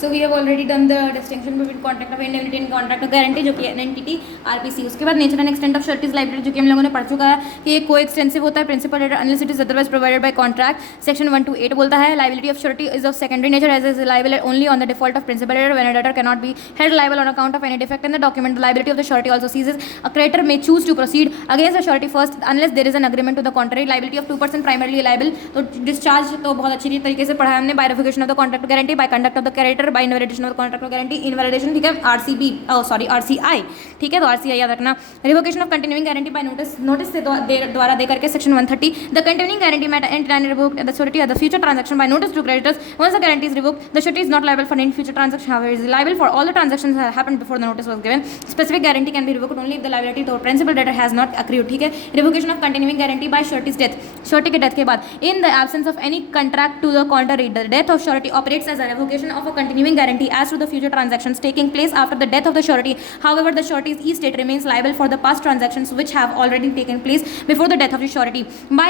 So we have already done the distinction between contract of indemnity and contract of guarantee, जो कि NNTT RPC. उसके बाद nature and extent of surety's liability, जो कि हम लोगों ने पढ़ चुका है कि ये को एक्सटेंसिव होता है principal debtor unless it is otherwise provided by contract. Section 1 to 8 बोलता है liability of surety is of secondary nature as is liable only on the default of principal debtor when a debtor can not be held liable on account of any defect in the document. The liability of the surety also ceases a creditor may choose to proceed against the surety first unless there is an agreement to the contrary. Liability of 2% primarily liable, तो discharge तो बहुत अच्छी तरीके से पढ़ा है हमने। By revocation of the contract guarantee, by conduct of the creditor, by invalidation of the contract guarantee, invalidation ठीक है आरसीबी आरसीआई ठीक है, तो आरसीआई याद रखना। Revocation of continuing guarantee by notice से द्वारा दे करके section 130। The continuing guarantee may at and revoked the surety at the future transaction by notice to creditors. Once the guarantee is revoked, the surety is not liable for any future transaction, however is liable for all the transactions that happened before the notice was given. Specific guarantee can be revoked only if the liability to principal debtor has not accrued ठीक है। Revocation of continuing guarantee by surety's death, surety के death के बाद in the absence of any contract to the contrary the death of surety operates as a revocation of a continuing guarantee as to the future transactions taking place after the death of the surety. However, the surety's estate remains liable for the past transactions which have already taken place before the death of the surety. By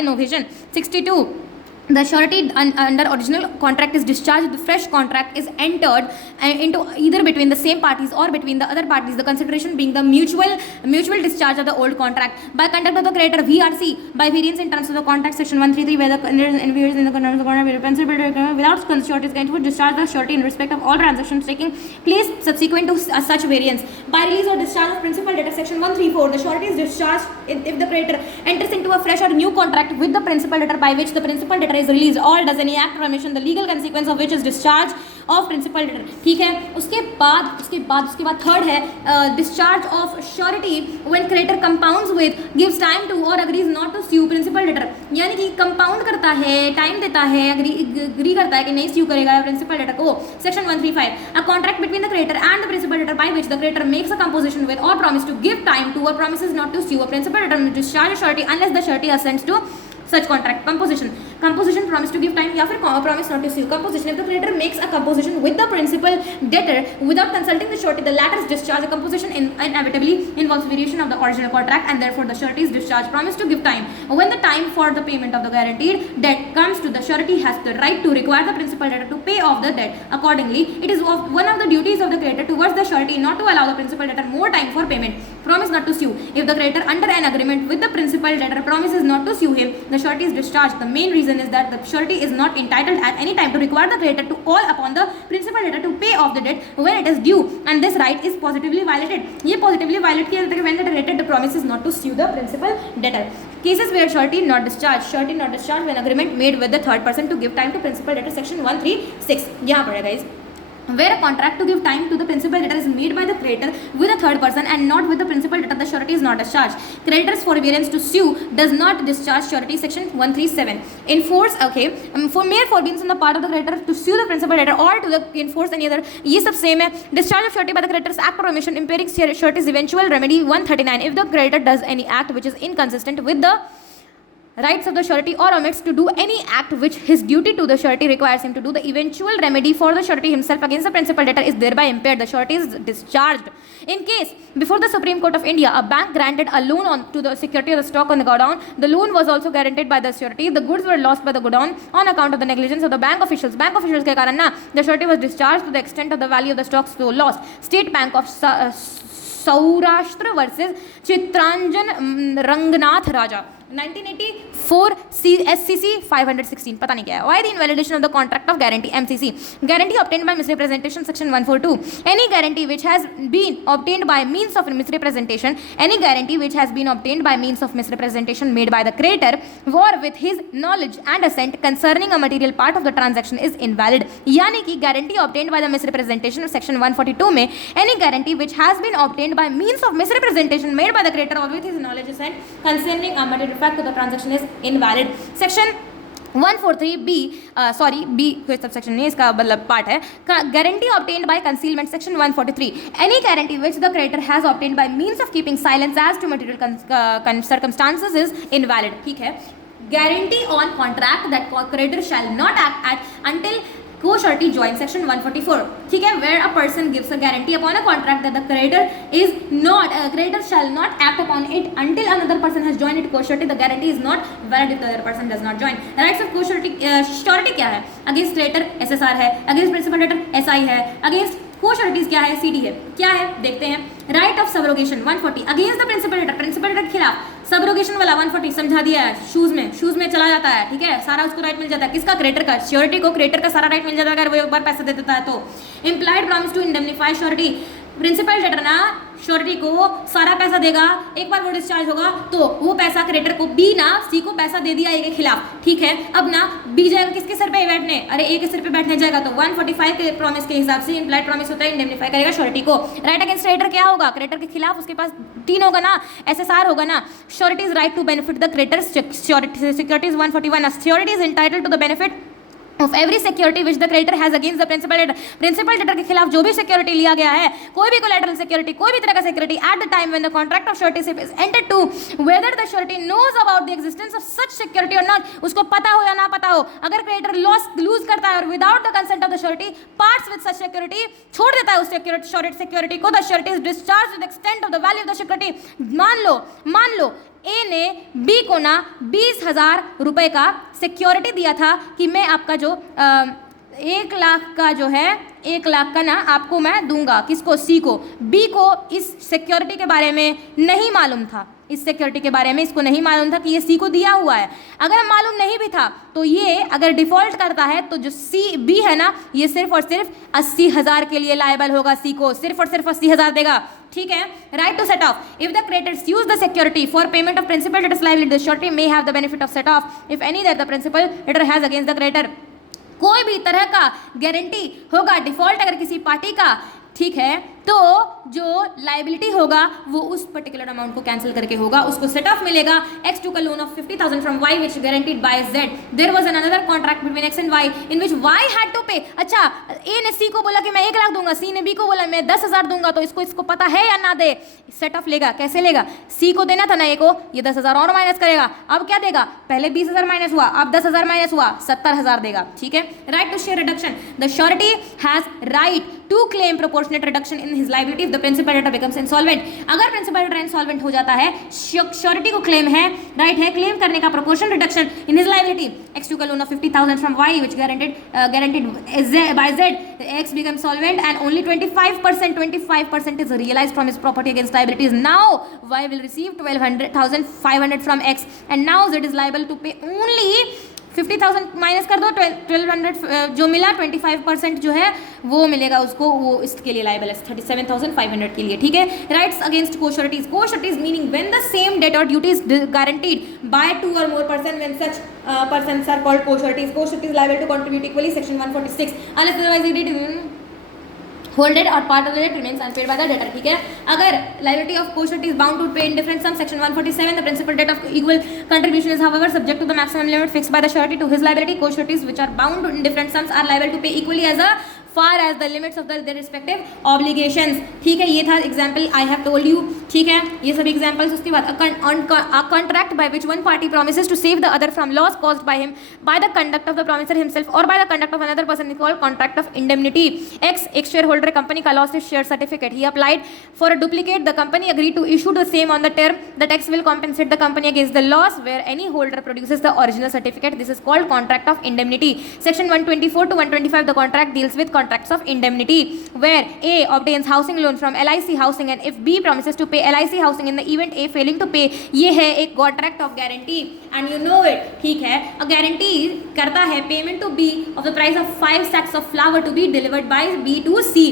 innovation 62, the surety under original contract is discharged, the fresh contract is entered into either between the same parties or between the other parties, the consideration being the mutual discharge of the old contract. By conduct of the creditor VRC, by variance in terms of the contract section 133, where the conditions in the terms of the contract principal without surety is going to discharge the surety in respect of all transactions taking place subsequent to such variance. By release or discharge of principal debtor section 134, the surety is discharged if the creditor enters into a fresh or new contract with the principal debtor by which the principal debtor is released or does any act or omission the legal consequence of which is discharge of principal debtor ठीक है। उसके बाद third है discharge of surety when creditor compounds with, gives time to or agrees not to sue principal debtor, यानी कि compound करता है, time देता है, अग्री करता है कि नहीं sue करेगा प्रिंसिपल डेटर को। Section 135 a contract between the creditor and the principal debtor by which the creditor makes a composition with or promise to give time to or promises not to sue a principal debtor may discharge a surety unless the surety assents to such contract। composition promise to give time या फिर promise not to sue। composition if the creditor makes a composition with the principal debtor without consulting the surety, the latter is discharged। a composition inevitably involves variation of the original contract and therefore the surety is discharged। promise to give time when the time for the payment of the guaranteed debt comes to, the surety has the right to require the principal debtor to pay off the debt accordingly। it is one of the duties of the creditor towards the surety not to allow the principal debtor more time for payment। promise not to sue if the creditor under an agreement with the principal debtor promises not to sue him, the surety is discharged। the main reason is that the surety is not entitled at any time to require the creditor to call upon the principal debtor to pay off the debt when it is due, and this right is positively violated। ये positively violate किया जाता है when the creditor promises not to sue the principal debtor। cases where surety not discharged when agreement made with the third person to give time to principal debtor section 136 यहाँ पड़ेगा इस where a contract to give time to the principal debtor is made by the creditor with a third person and not with the principal debtor, the surety is not discharged। creditor's forbearance to sue does not discharge surety section 137। enforce for mere forbearance on the part of the creditor to sue the principal debtor or to the enforce any other, ये सब same है। discharge of surety by the creditor's act or omission impairing surety's eventual remedy 139 if the creditor does any act which is inconsistent with the rights of the surety or omits to do any act which his duty to the surety requires him to do, the eventual remedy for the surety himself against the principal debtor is thereby impaired। the surety is discharged in case before the Supreme Court of India a bank granted a loan to the security of the stock on the godown, the loan was also guaranteed by the surety, the goods were lost by the godown on account of the negligence of the bank officials के कारण ना the surety was discharged to the extent of the value of the stocks so lost। State Bank of Saurashtra versus Chitranjan Rangnath Raja 1984 SCC 516 पता नहीं क्या है। Why the invalidation of the contract of guarantee MCC, guarantee obtained by misrepresentation section 142 any guarantee which has been obtained by means of misrepresentation, any guarantee which has been obtained by means of misrepresentation made by the creditor or with his knowledge and assent concerning a material part of the transaction is invalid। यानी कि guarantee obtained by the misrepresentation of section 142 में any guarantee which has been obtained by means of misrepresentation made by the creditor or with his knowledge assent concerning a material fact to the transaction is invalid। section 143B B कोई subsection नहीं इसका मतलब part है। Guarantee obtained by concealment section 143 any guarantee which the creditor has obtained by means of keeping silence as to material circumstances is invalid. ठीक है। Guarantee on contract that creditor shall not act at until को surety join section 144, ठीक है, where a person gives a guarantee upon a contract that the creditor shall not act upon it until another person has joined it co-surety, the guarantee is not valid if the other person does not join. Rights of co-surety क्या है? Against creditor SSR है, against principal debtor SI है, against co-sureties क्या है? CD है। क्या है देखते हैं। Right of subrogation 140 against the principal debtor के खिलाफ सबरोगेशन वाला 140 समझा दिया है, शूज में चला जाता है, ठीक है, सारा उसको राइट मिल जाता है। किसका? क्रेडिटर का। श्योरिटी को क्रेडिटर का सारा राइट मिल जाता है अगर वो एक बार पैसा दे देता है तो। Implied promise to indemnify surety, principal debtor ना श्योरिटी को सारा पैसा देगा, एक बार वो डिस्चार्ज होगा तो वो पैसा क्रेडिटर को बी ना सी को पैसा दे दिया ए के खिलाफ, ठीक है। अब ना बी जाएगा किसके सिर पे बैठने? अरे ए के सिर पे बैठने जाएगा तो 145 के प्रॉमिस के हिसाब से इम्प्लाइड प्रॉमिस होता है, इंडेमनिफाई करेगा श्योरिटी को। राइट अगेंस्ट क्रेडिटर क्या होगा? क्रेडिटर के खिलाफ उसके पास 3 होगा ना, एसएसआर होगा ना। Surety is right to benefit the creditor, securities 141 surety is entitled to the benefit of every security which the creditor has against the principal debtor, principal debtor के खिलाफ जो भी security लिया गया है, कोई भी collateral security, कोई भी तरह का security at the time when the contract of suretyship is entered to, whether the surety knows about the existence of such security or not, उसको पता हो या ना पता हो, अगर creditor lose करता है और without the consent of the surety parts with such security, छोड़ देता है उस security को, the surety is discharged to the extent of the value of the security। मान लो ए ने बी को ना 20,000 रुपए का सिक्योरिटी दिया था कि मैं आपका जो 1 लाख का जो है 1 लाख का ना आपको मैं दूंगा, किसको? सी को। बी को इस सिक्योरिटी के बारे में नहीं मालूम था, इस सिक्योरिटी के बारे में इसको नहीं मालूम था कि ये सी को दिया हुआ है। अगर मालूम नहीं भी था तो ये अगर डिफॉल्ट करता है तो जो सी बी है ना ये सिर्फ और सिर्फ 80,000 के लिए लायबल होगा, सी को सिर्फ और सिर्फ 80,000 देगा, ठीक है। Right to set off if the creditors use the security for payment of principal debtor's liability, the surety may have the benefit of set off if any that the principal debtor has against the creditor. कोई भी तरह का guarantee होगा default अगर किसी party का, ठीक है, तो जो लाइबिलिटी होगा वो उस पर्टिकुलर अमाउंट को कैंसिल करके होगा, उसको सेट ऑफ मिलेगा। x took a loan of 50,000 from y which guaranteed by z. There was another contract between x and y in which y had to pay। अच्छा, a ने c को बोला कि मैं 1 लाख दूंगा, c ने b को बोला मैं 10,000 दूंगा, तो इसको पता है या ना दे, सेट ऑफ लेगा। कैसे लेगा? c को देना था ना a को, ये 10,000 और माइनस करेगा। अब क्या देगा? पहले 20,000 माइनस हुआ, अब 10,000 माइनस हुआ, 70,000 देगा, ठीक है। Right to share reduction, the surety has right to claim proportionate reduction in his liability if the principal debtor becomes insolvent. अगर प्रिंसिपल डेटर इंसॉल्वेंट हो जाता है, श्योरिटी को क्लेम है, राइट है क्लेम करने का proportional reduction in his liability. x took a loan of 50,000 from y which guaranteed by z, x becomes solvent and only 25% is realized from his property against liabilities। Now y will receive 12,500 from x and now z is liable to pay only 50,000 minus कर दो, 1200 जो मिला 25% जो है वो मिलेगा उसको, वो इसके लिए लाइबल है 37,500 के लिए, ठीक है। Rights against co-sureties meaning when the same debt और duty is guaranteed by 2 or more person when such persons are called co-sureties liable to contribute equally section 146 unless otherwise agreed holded or part of the debt remains unpaid by the debtor, ठीक है। अगर liability of co-surety is bound to pay in different sums section 147 the principal debt of equal contribution is however subject to the maximum limit fixed by the surety to his liability। co-sureties which are bound in different sums are liable to pay equally as a far as the limits of their respective obligations, ठीक है। ये था example I have told you, ठीक है, ये सभी examples. उसके बाद a contract by which one party promises to save the other from loss caused by him by the conduct of the promisor himself or by the conduct of another person is called contract of indemnity। एक shareholder company का lost share certificate, he applied for a duplicate, the company agreed to issue the same on the term that X will compensate the company against the loss where any holder produces the original certificate, this is called contract of indemnity। section 124 to 125 the contract deals with contracts of indemnity where A obtains housing loan from LIC housing and if B promises to pay LIC housing in the event A failing to pay, ये है एक contract of guarantee and you know it, ठीक है। a guarantee करता है payment to B of the price of 5 sacks of flour to be delivered by B to C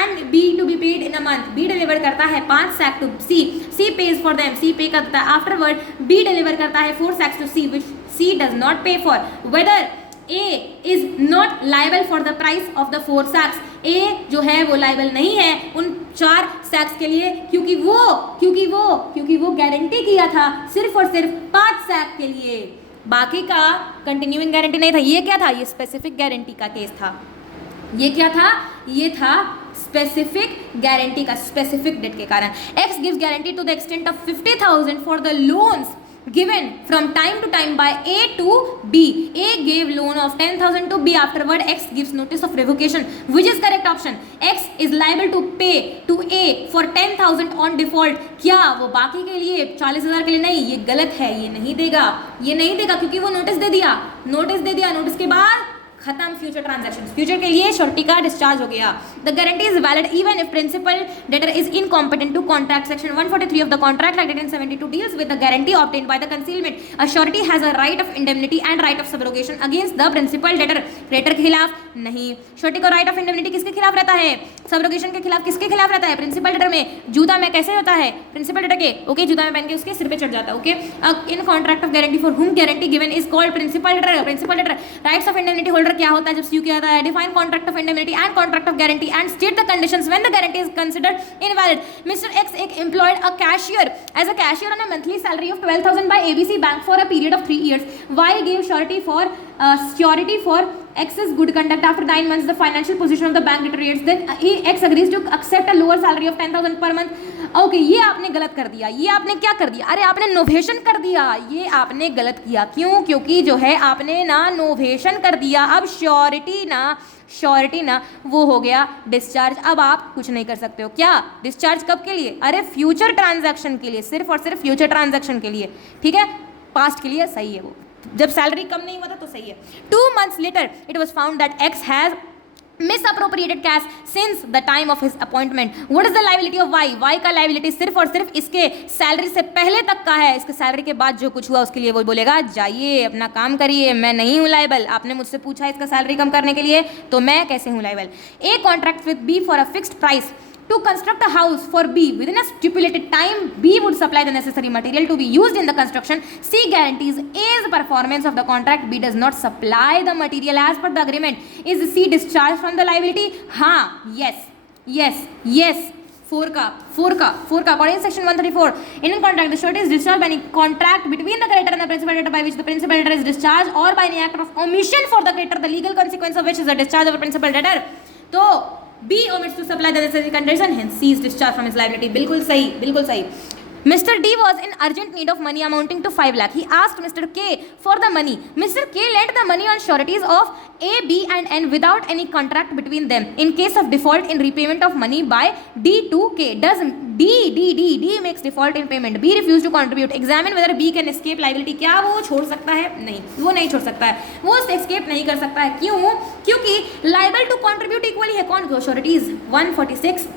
and B to be paid in a month। B deliver करता है 5 sack to C, C pays for them, C pay करता है, afterward B deliver करता है 4 sacks to C which C does not pay for, whether A is not liable for the price of the 4 sacks। A जो है वो liable नहीं है उन 4 sacks के लिए क्योंकि वो गारंटी किया था सिर्फ और सिर्फ 5 sack के लिए, बाकी का कंटिन्यूइंग गारंटी नहीं था। ये क्या था? ये स्पेसिफिक गारंटी का केस था। ये क्या था? ये था स्पेसिफिक गारंटी का, स्पेसिफिक डेट के कारण। X gives guarantee to the extent of 50,000 for the loans given from time to time by A to B. A gave loan of 10,000 to B. Afterward, X gives notice of revocation. Which is correct option? X is liable to pay to A for 10,000 on default. क्या वो बाकी के लिए 40,000 के लिए नहीं? ये गलत है, ये नहीं देगा, ये नहीं देगा क्योंकि वो नोटिस दे दिया, नोटिस के बाद खत्म फ्यूचर ट्रांजैक्शंस, फ्यूचर के लिए श्योरिटी का डिस्चार्ज हो गया. The guarantee is valid even if principal debtor is incompetent to contract. Section 143 of the contract act 1972 deals with the guarantee obtained by the concealment. A surety has a right of indemnity and right of subrogation against the principal debtor. Creditor के खिलाफ नहीं. Surety का right of indemnity किसके खिलाफ रहता है? Subrogation के खिलाफ. किसके खिलाफ रहता है? प्रिंसिपल डेटर में. जूता में कैसे होता है? प्रिंसिपल डेटर के. ओके, जूता में पहन के उसके सिर पे चढ़ जाता है. Okay, in contract of guarantee for whom guarantee given is called principal debtor. Principal debtor. Rights of indemnity holder क्या होता है जब SU किया है? Define contract of indemnity and contract of guarantee and state the conditions when the guarantee is considered invalid. Mister X एक employed a cashier as a cashier on a monthly salary of 12,000 by ABC bank for a period of 3 years. Y gave surety for X's good conduct. After 9 months the financial position of the bank deteriorates. Then X agrees to accept a lower salary of 10,000 per month. Okay, ये आपने गलत कर दिया. ये आपने क्या कर दिया? अरे आपने नोवेशन कर दिया. ये आपने गलत किया. क्यों? क्योंकि जो है आपने ना नोवेशन कर दिया. अब श्योरिटी ना वो हो गया डिस्चार्ज. अब आप कुछ नहीं कर सकते हो. क्या? डिस्चार्ज कब के लिए? अरे फ्यूचर ट्रांजैक्शन के लिए, सिर्फ और सिर्फ फ्यूचर ट्रांजैक्शन के लिए. ठीक है, पास्ट के लिए सही है वो. जब सैलरी कम नहीं हुआ था तो सही है. 2 months later it was found that X has misappropriated cash since the time of his appointment. What is the liability of Y? Y का liability सिर्फ और सिर्फ इसके सैलरी से पहले तक का है. इसके सैलरी के बाद जो कुछ हुआ उसके लिए वो बोलेगा जाइए अपना काम करिए, मैं नहीं हूँ लाइबल. आपने मुझसे पूछा इसका सैलरी कम करने के लिए तो मैं कैसे हूँ liable. A contract with B for a fixed price to construct a house for B within a stipulated time. B would supply the necessary material to be used in the construction. C guarantees A's performance of the contract. B does not supply the material as per the agreement. Is C discharged from the liability? हाँ, yes. 4 का according to section 134 in a contract the surety is discharged by any contract between the creditor and the principal debtor by which the principal debtor is discharged or by any act of omission for the creditor the legal consequence of which is the discharge of the principal debtor. तो B omits to supply the necessary condition, hence C is discharged from his liability. बिल्कुल सही. Mr. D was in urgent need of money amounting to 5 lakh. He asked Mr. K for the money. Mr. K lent the money on sureties of A, B and N without any contract between them. In case of default in repayment of money by D to K, does D makes default in payment. B refused to contribute. Examine whether B can escape liability. क्या वो छोड़ सकता है? नहीं, वो नहीं छोड़ सकता है. वो escape नहीं कर सकता है. क्यों? क्योंकि liable to contribute equally है कौन? Sureties 146.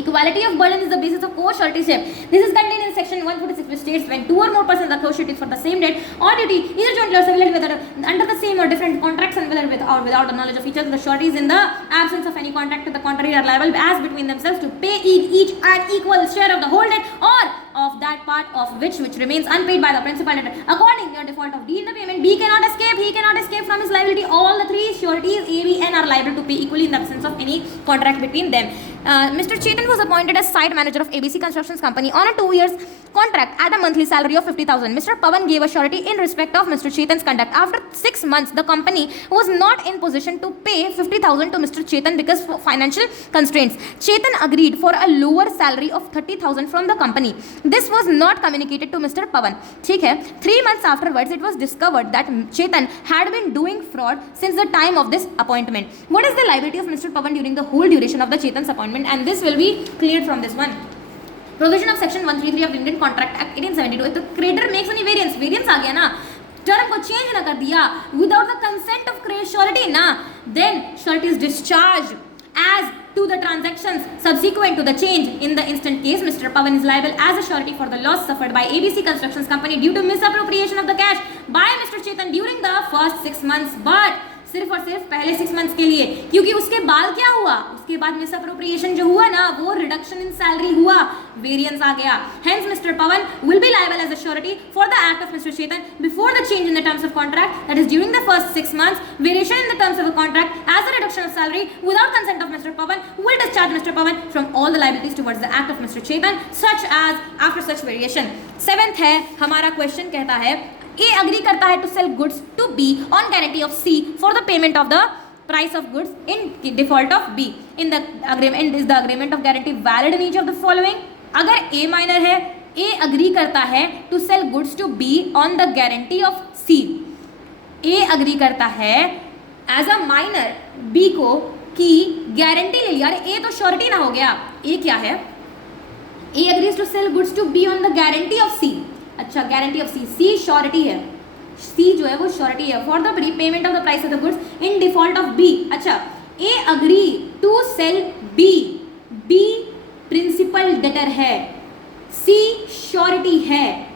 Equality of burden is the basis of co-suretyship. This is contained in section 146 which states when 2 or more persons are co-sureties for the same debt or duty, either jointly or severally, whether under the same or different contracts and whether with or without the knowledge of each other, the sureties in the absence of any contract to the contrary are liable as between themselves to pay each an equal share of the whole debt or of that part of which remains unpaid by the principal debtor. According to default of D in the payment, B cannot escape. He cannot escape from his liability. All the 3 sureties A, B, N are liable to pay equally in the absence of any contract between them. Mr. Chetan was appointed as site manager of ABC Constructions Company on a 2 years contract at a monthly salary of 50,000. Mr. Pawan gave a surety in respect of Mr. Chetan's conduct. After 6 months, the company was not in position to pay 50,000 to Mr. Chetan because of financial constraints. Chetan agreed for a lower salary of 30,000 from the company. This was not communicated to Mr. Pawan. ठीक है. 3 months afterwards, it was discovered that Chetan had been doing fraud since the time of this appointment. What is the liability of Mr. Pawan during the whole duration of the Chetan's appointment? And this will be cleared from this one. Provision of section 133 of Indian Contract Act 1872. If the creditor makes any variance आ गया ना, term को change ना कर दिया without the consent of surety ना, then surety is discharged as to the transactions subsequent to the change. In the instant case, Mr. Pawan is liable as a surety for the loss suffered by ABC Constructions Company due to misappropriation of the cash by Mr. Chetan during the first 6 months, but सिर्फ और सिर्फ पहले 6 months के लिए, क्योंकि उसके बाद क्या हुआ? उसके बाद मिसअप्रोप्रिएशन जो हुआ ना, वो रिडक्शन इन सैलरी हुआ, वेरिएंस आ गया. Hence Mr. Pawan will be liable as a surety for the act of Mr. Chetan before the change in the terms of contract, that is during the first 6 months, variation in the terms of the contract as a reduction of salary without consent of Mr. Pawan will discharge Mr. Pawan from all the liabilities towards the act of Mr. Chetan such as after such variation. 7th है हमारा question, कहता है A agree करता है to sell goods to B on guarantee of C for the payment of the price of goods in default of B. In the agreement, is the agreement of guarantee valid in each of the following? अगर A minor है ए agree करता है to sell goods to B on the guarantee of C. A agree करता है as a minor B को कि guarantee ले लिया। अरे ए तो श्योरिटी ना हो गया, ए क्या है, A agrees to sell goods to B on the guarantee of C. अच्छा, guarantee of C, C surety है, सी जो है वो श्योरिटी है for the payment of the price of the goods in default of B. अच्छा, A agree to sell B, B principal debtor है, C surety है।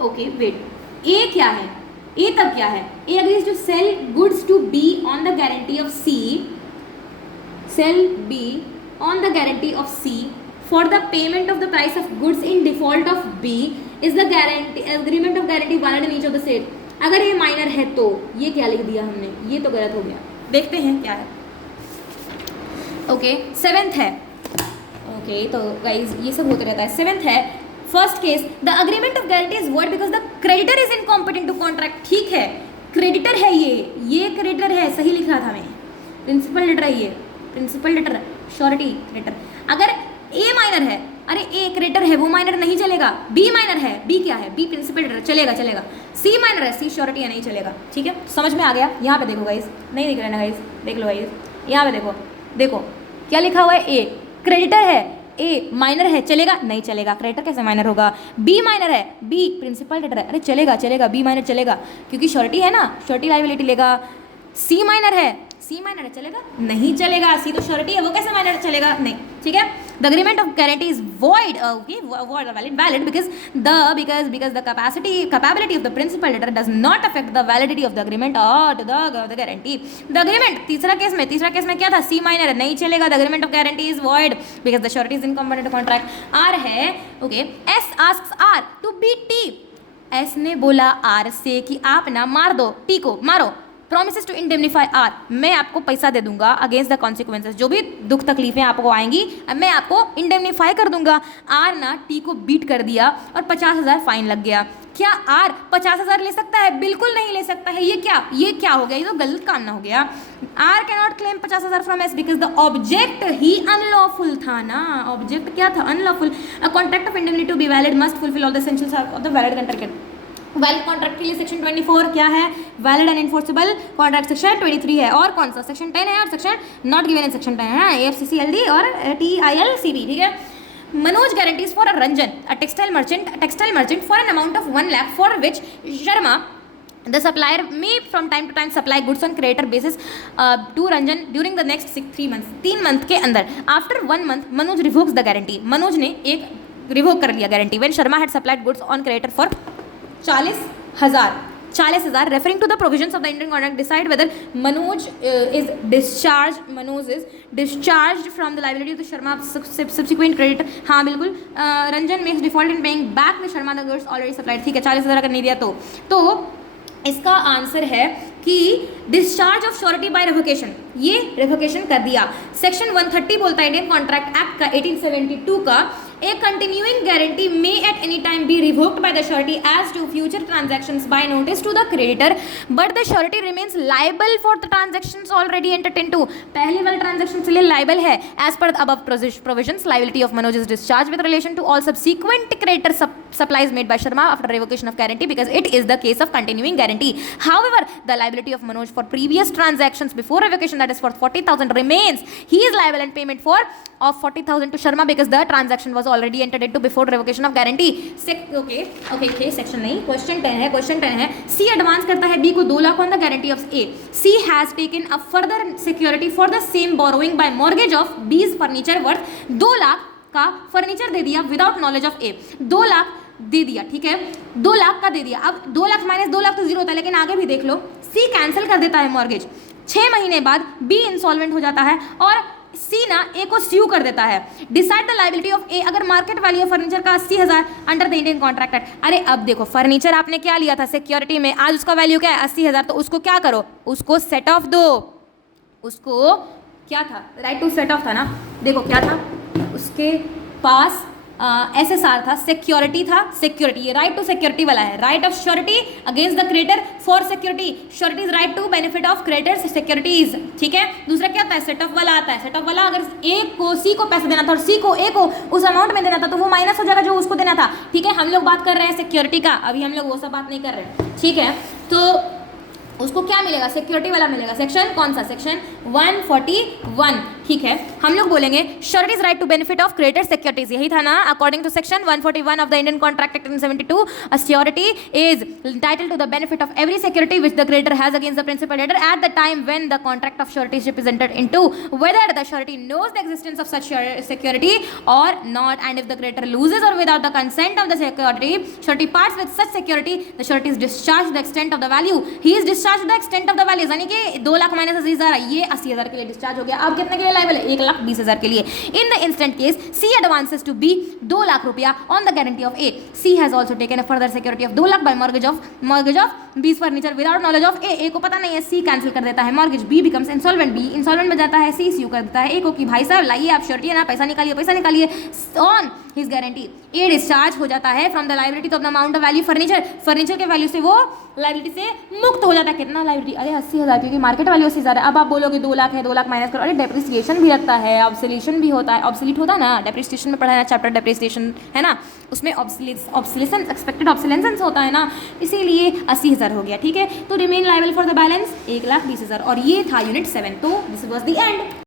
Okay wait, A क्या है, ए तब क्या है, A agrees to sell goods to B on the guarantee of C, sell B on the guarantee of C for the payment of the price of goods in default of B is the guarantee agreement of guarantee valid in each of the set. अगर ये minor है तो ये क्या लिख दिया हमने, ये तो गलत हो गया, देखते हैं क्या है। ओके, सेवेंथ है। ओके तो गाइज ये सब होते रहता है। सेवेंथ है, first case, the agreement of guarantee is void because the creditor is incompetent to contract. ठीक है, क्रेडिटर है, ये क्रेडिटर है, सही लिख रहा था मैं, प्रिंसिपल लेटर है ये, प्रिंसिपल लेटर, श्योरिटी लेटर। अगर ए माइनर है, अरे ए क्रेडिटर है, वो माइनर नहीं चलेगा। बी माइनर है, बी क्या है, बी प्रिंसिपल लेटर, चलेगा चलेगा। सी माइनर है, सी श्योरिटी है, नहीं चलेगा। ठीक है, समझ में आ गया। यहाँ पे देखो गाइस, नहीं दिख रहा है ना गाइस, देख लो गाइस, यहाँ पे देखो, देखो क्या लिखा हुआ है, ए क्रेडिटर है, ए माइनर है, चलेगा नहीं चलेगा, क्रेडिटर कैसे माइनर होगा। बी माइनर है, बी प्रिंसिपल लेटर है, अरे चलेगा चलेगा, बी माइनर चलेगा क्योंकि श्योरिटी है ना, श्योरिटी लायबिलिटी लेगा। सी माइनर है, सी माइनर है, चलेगा नहीं चलेगा, सी तो श्योरिटी है, वो कैसे माइनर चलेगा, नहीं। ठीक है, the agreement of guarantee is void, valid because the capability of the principal letter does not affect the validity of the agreement or to the guarantee. The agreement, तीसरा केस में क्या था, सी माइनर है, नहीं चलेगा, the agreement of guarantee is void because the surety is incompetent to contract. R है, okay, S asks R to beat T. S ने बोला R से कि आप ना मार दो T को, मारो। Promises to indemnify R, मैं आपको पैसा दे दूंगा against the consequences, जो भी दुख तकलीफें आपको आएंगी मैं आपको इंडेमनीफाई कर दूंगा। R ना T को बीट कर दिया और 50,000 फाइन लग गया। क्या R 50,000 ले सकता है? बिल्कुल नहीं ले सकता है। ये क्या हो गया, ये तो गलत काम ना हो गया। R cannot claim 50,000 from S because the object ही अनलॉफुल था ना, ऑब्जेक्ट क्या था, unlawful. A contract of indemnity to be valid must fulfil all the essentials of the valid contract. Valid contract के लिए सेक्शन 24 क्या है, valid and enforceable contract section 23 है, और कौन सा सेक्शन 10 है, और section not given in section 10 है, AFCCLD और TILCB। ठीक है, Manoj guarantees for a Ranjan, a textile merchant for an amount of 1 lakh for which Sharma the supplier may from time to time supply goods on creditor basis to Ranjan during the next 3 months, 3 month के अंदर। After 1 month Manoj revokes the guarantee, Manoj ने एक revoke कर लिया guarantee when Sharma had supplied goods on creditor for 40,000 referring to the provisions of the Indian contract decide whether Manoj is discharged from the liability to Sharma subsequent creditor। हाँ बिल्कुल, Ranjan makes default in paying back the Sharma the goods already supplied। ठीक है, 40,000 अगर नहीं दिया तो इसका answer है कि discharge of surety by revocation, ये रेवोकेशन कर दिया। सेक्शन 130 बोलता है इंडियन कॉन्ट्रैक्ट एक्ट का 1872 का, A continuing guarantee may at any time be revoked by the surety as to future transactions by notice to the creditor but the surety remains liable for the transactions already entered into. पहले वाले transaction के लिए liable है as per above provisions. Liability of Manoj is discharge with relation to all subsequent creditor supplies made by Sharma after revocation of guarantee because it is the case of continuing guarantee. However, the liability of Manoj for previous transactions before revocation, that is for 40,000, remains. He is liable and payment for of 40,000 to Sharma because the transaction was already entered into before revocation of guarantee. Okay, section नहीं, question 10 है। C advance करता है B को 2 lakh on the guarantee of A. C has taken a further security for the same borrowing by mortgage of B's furniture worth 2 lakh का furniture दे दिया without knowledge of ए। 2 लाख दे दिया, ठीक है, 2 लाख का दे दिया। अब 2 लाख माइनस 2 लाख तो जीरो होता है, लेकिन आगे भी देख लो, सी कैंसिल कर देता है मॉर्गेज। 6 महीने बाद बी इंसॉल्वेंट हो जाता है और सी ना ए को स्यू कर देता है। डिसाइड द लायबिलिटी ऑफ ए, अगर मार्केट वैल्यू ऑफ फर्नीचर का 80,000 under the Indian contract act. अरे अब देखो, फर्नीचर आपने क्या लिया था सिक्योरिटी में, आज उसका वैल्यू क्या है 80,000, तो उसको क्या करो, उसको सेट ऑफ दो। उसको क्या था, राइट टू सेट ऑफ था ना, देखो क्या था, उसके पास SSR था, सिक्योरिटी था, सिक्योरिटी, ये राइट टू सिक्योरिटी वाला है, right of surety against the creditor for security, surety is right to benefit of creditors securities, ठीक है। दूसरा क्या होता है, सेट ऑफ वाला आता है, सेट ऑफ वाला अगर ए को सी को पैसे देना था और सी को ए को उस अमाउंट में देना था तो वो माइनस हो जाएगा जो उसको देना था, ठीक है। हम लोग बात कर रहे हैं सिक्योरिटी का, अभी हम लोग वो सब बात नहीं कर रहे, ठीक है। तो उसको क्या मिलेगा, सिक्योरिटी वाला मिलेगा, सेक्शन कौन सा, सेक्शन 141, ठीक है। हम लोग बोलेंगे surety's right to benefit of creditor securities, यही था ना, according to section 141 of the Indian contract act 1972, a surety is entitled to the benefit of every security which the creditor has against the principal debtor at the time when the contract of suretyship is entered into, whether the surety knows the existence of such security or not, and if the creditor loses or without the consent of the surety parts with such security, the surety is discharged to the extent of the value, he is discharged to the extent of the value, यानी कि 2 lakh minus 80,000, ये 80,000 के लिए discharge हो गया। अब कितने के लिए लायबल है, 1,20,000 के लिए। In the instant case C advances to B 2 lakh रुपया on the guarantee of A, C has also taken a further security of 2 lakh by mortgage of B's furniture without knowledge of A को पता नहीं है, C cancel कर देता है mortgage, B becomes insolvent, B insolvent में जाता है, सी कर देता है ए को कि भाई साहब लाइए आप श्योरिटी है ना, पैसा निकालिए on his guarantee, A discharge हो जाता है from the liability to the amount of value furniture के वैल्यू से वो लायबिलिटी से मुक्त हो जाता है। कितना लायबिलिटी, अरे 80,000, क्योंकि मार्केट वैल्यू 80,000 है। अब आप बोलोगे 2 लाख है, 2 लाख माइनस करो, अरे डेप्रिसिएशन भी लगता है, ऑब्सोल्यूशन भी होता है, ऑब्सोलीट होता है ना, डेप्रिसिएशन में पढ़ा है ना चैप्टर डेप्रिसिएशन है ना, उसमें ऑब्सोलेशन एक्सपेक्टेड ऑब्सोलेंस होता है ना, इसीलिए 80,000 हो गया, ठीक है। तो remain liable for the balance 1,20,000, और ये था यूनिट 7। तो दिस वाज द एंड।